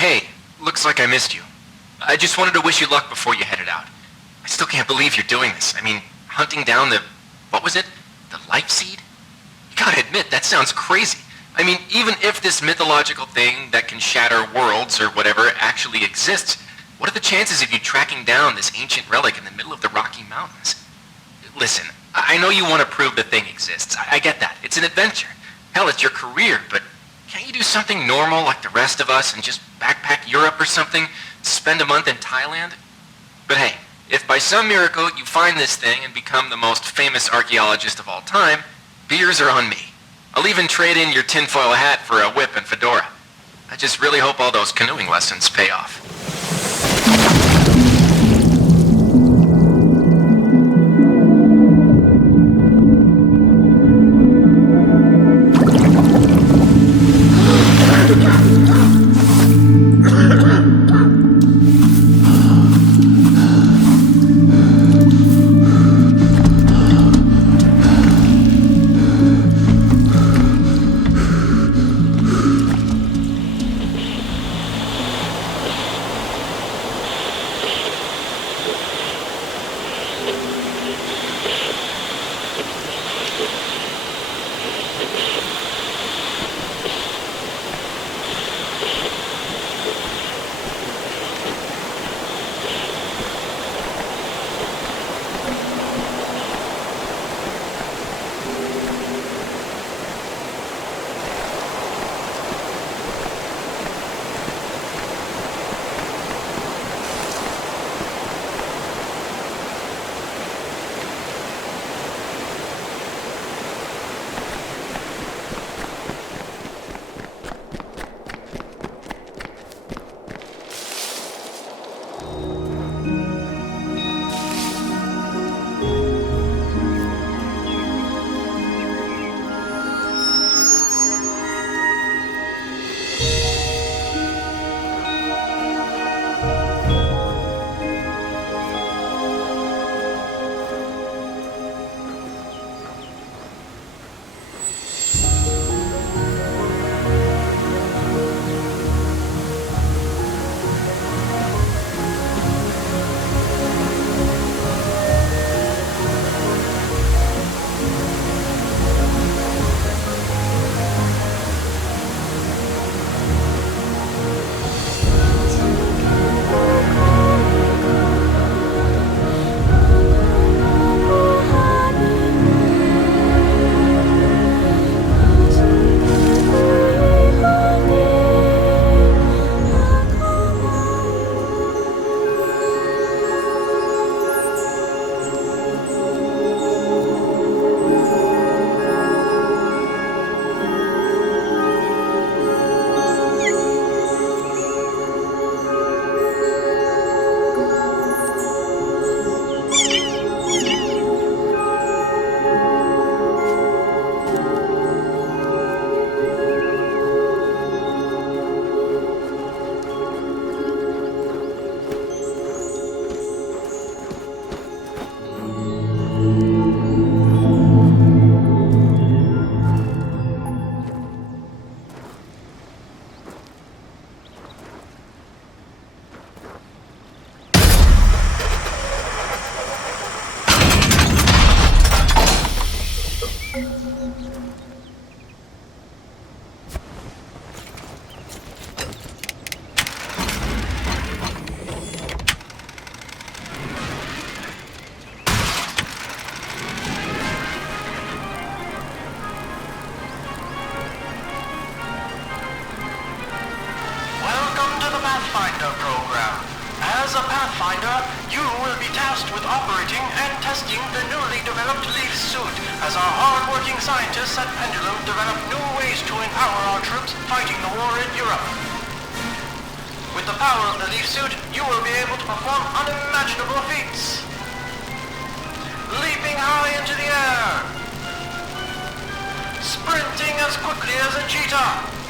Hey, looks like I missed you. I just wanted to wish you luck before you headed out. I still can't believe you're doing this. I mean, hunting down the... what was it? The life seed? You gotta admit, that sounds crazy. I mean, even if this mythological thing that can shatter worlds or whatever actually exists, what are the chances of you tracking down this ancient relic in the middle of the Rocky Mountains? Listen, I know you want to prove the thing exists. I get that. It's an adventure. Hell, it's your career, but can't you do something normal like the rest of us and just backpack Europe or something? Spend a month in Thailand? But hey, if by some miracle you find this thing and become the most famous archaeologist of all time, beers are on me. I'll even trade in your tinfoil hat for a whip and fedora. I just really hope all those canoeing lessons pay off. Pathfinder program. As a Pathfinder, you will be tasked with operating and testing the newly developed L.E.A.F suit as our hard-working scientists at Pendulum develop new ways to empower our troops fighting the war in Europe. With the power of the L.E.A.F suit, you will be able to perform unimaginable feats. Leaping high into the air. Sprinting as quickly as a cheetah.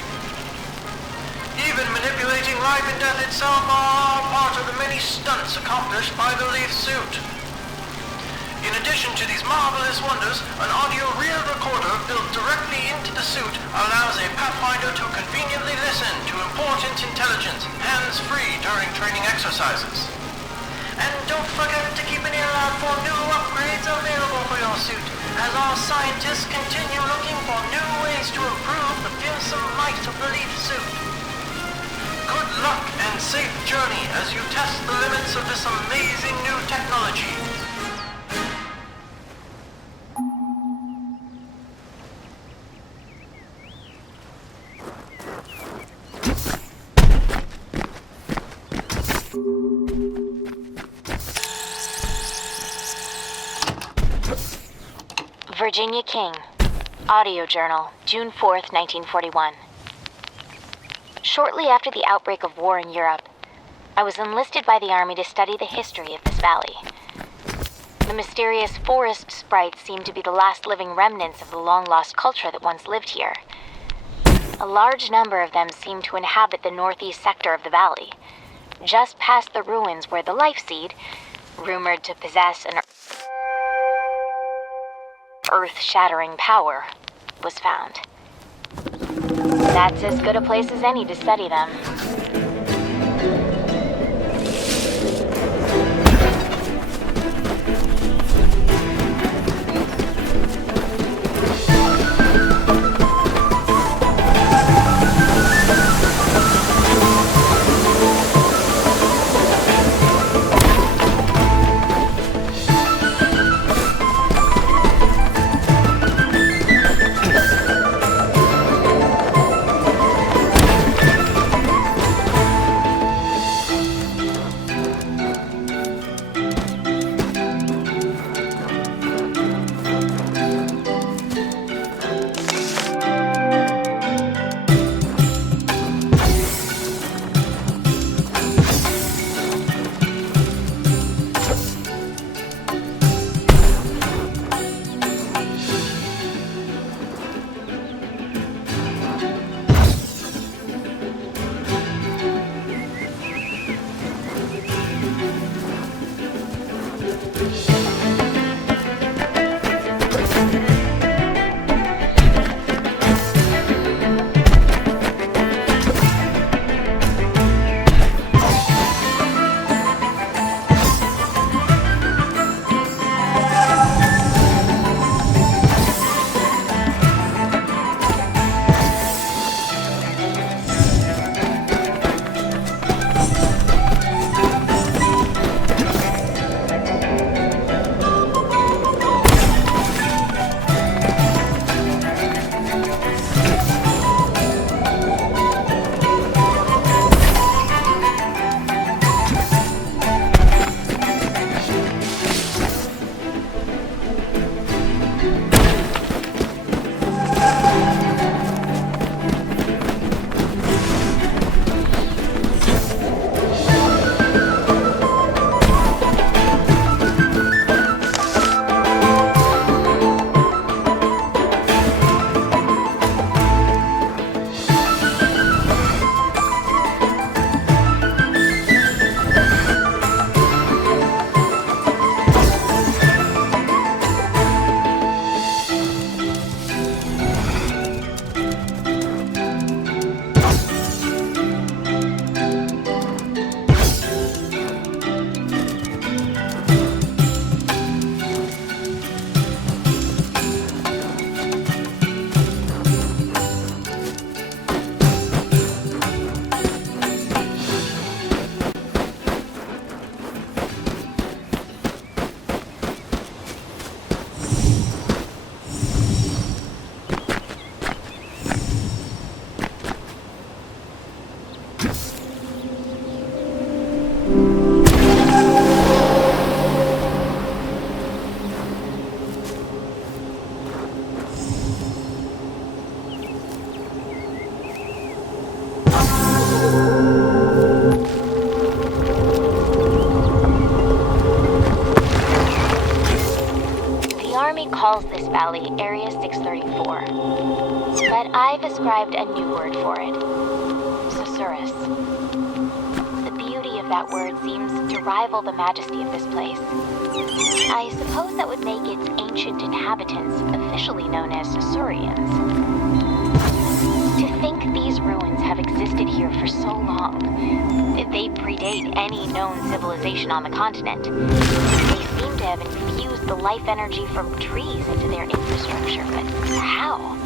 Even manipulating life and death itself are part of the many stunts accomplished by the L.E.A.F suit. In addition to these marvelous wonders, an audio reel recorder built directly into the suit allows a Pathfinder to conveniently listen to important intelligence, hands-free during training exercises. And don't forget to keep an ear out for new upgrades available for your suit, as our scientists continue looking for new ways to improve the fearsome might of the L.E.A.F suit. Good luck and safe journey as you test the limits of this amazing new technology. Virginia King. Audio Journal, June 4th, 1941. Shortly after the outbreak of war in Europe, I was enlisted by the Army to study the history of this valley. The mysterious forest sprites seemed to be the last living remnants of the long-lost culture that once lived here. A large number of them seemed to inhabit the northeast sector of the valley, just past the ruins where the life seed, rumored to possess an earth-shattering power, was found. That's as good a place as any to study them. calls this valley Area 634, but I've ascribed a new word for it, Susurrus. The beauty of that word seems to rival the majesty of this place. I suppose that would make its ancient inhabitants officially known as Susurians. To think these ruins have existed here for so long, they predate any known civilization on the continent. They seem to have infused the life energy from trees into their infrastructure, but how?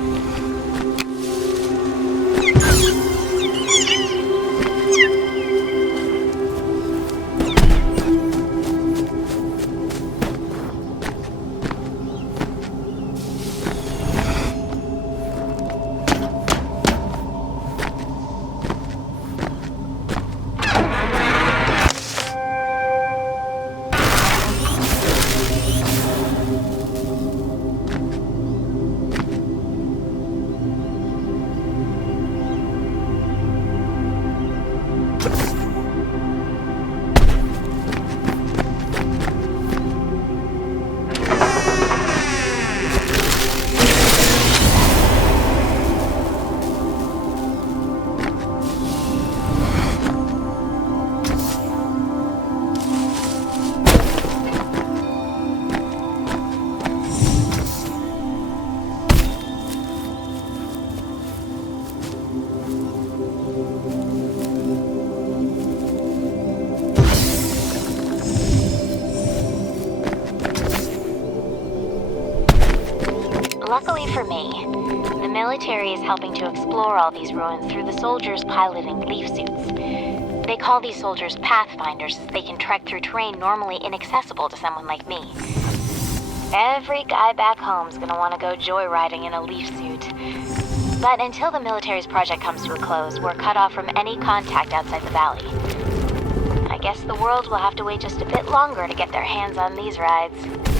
Luckily for me, the military is helping to explore all these ruins through the soldiers piloting L.E.A.F suits. They call these soldiers pathfinders as they can trek through terrain normally inaccessible to someone like me. Every guy back home's gonna want to go joyriding in a L.E.A.F suit. But until the military's project comes to a close, we're cut off from any contact outside the valley. I guess the world will have to wait just a bit longer to get their hands on these rides.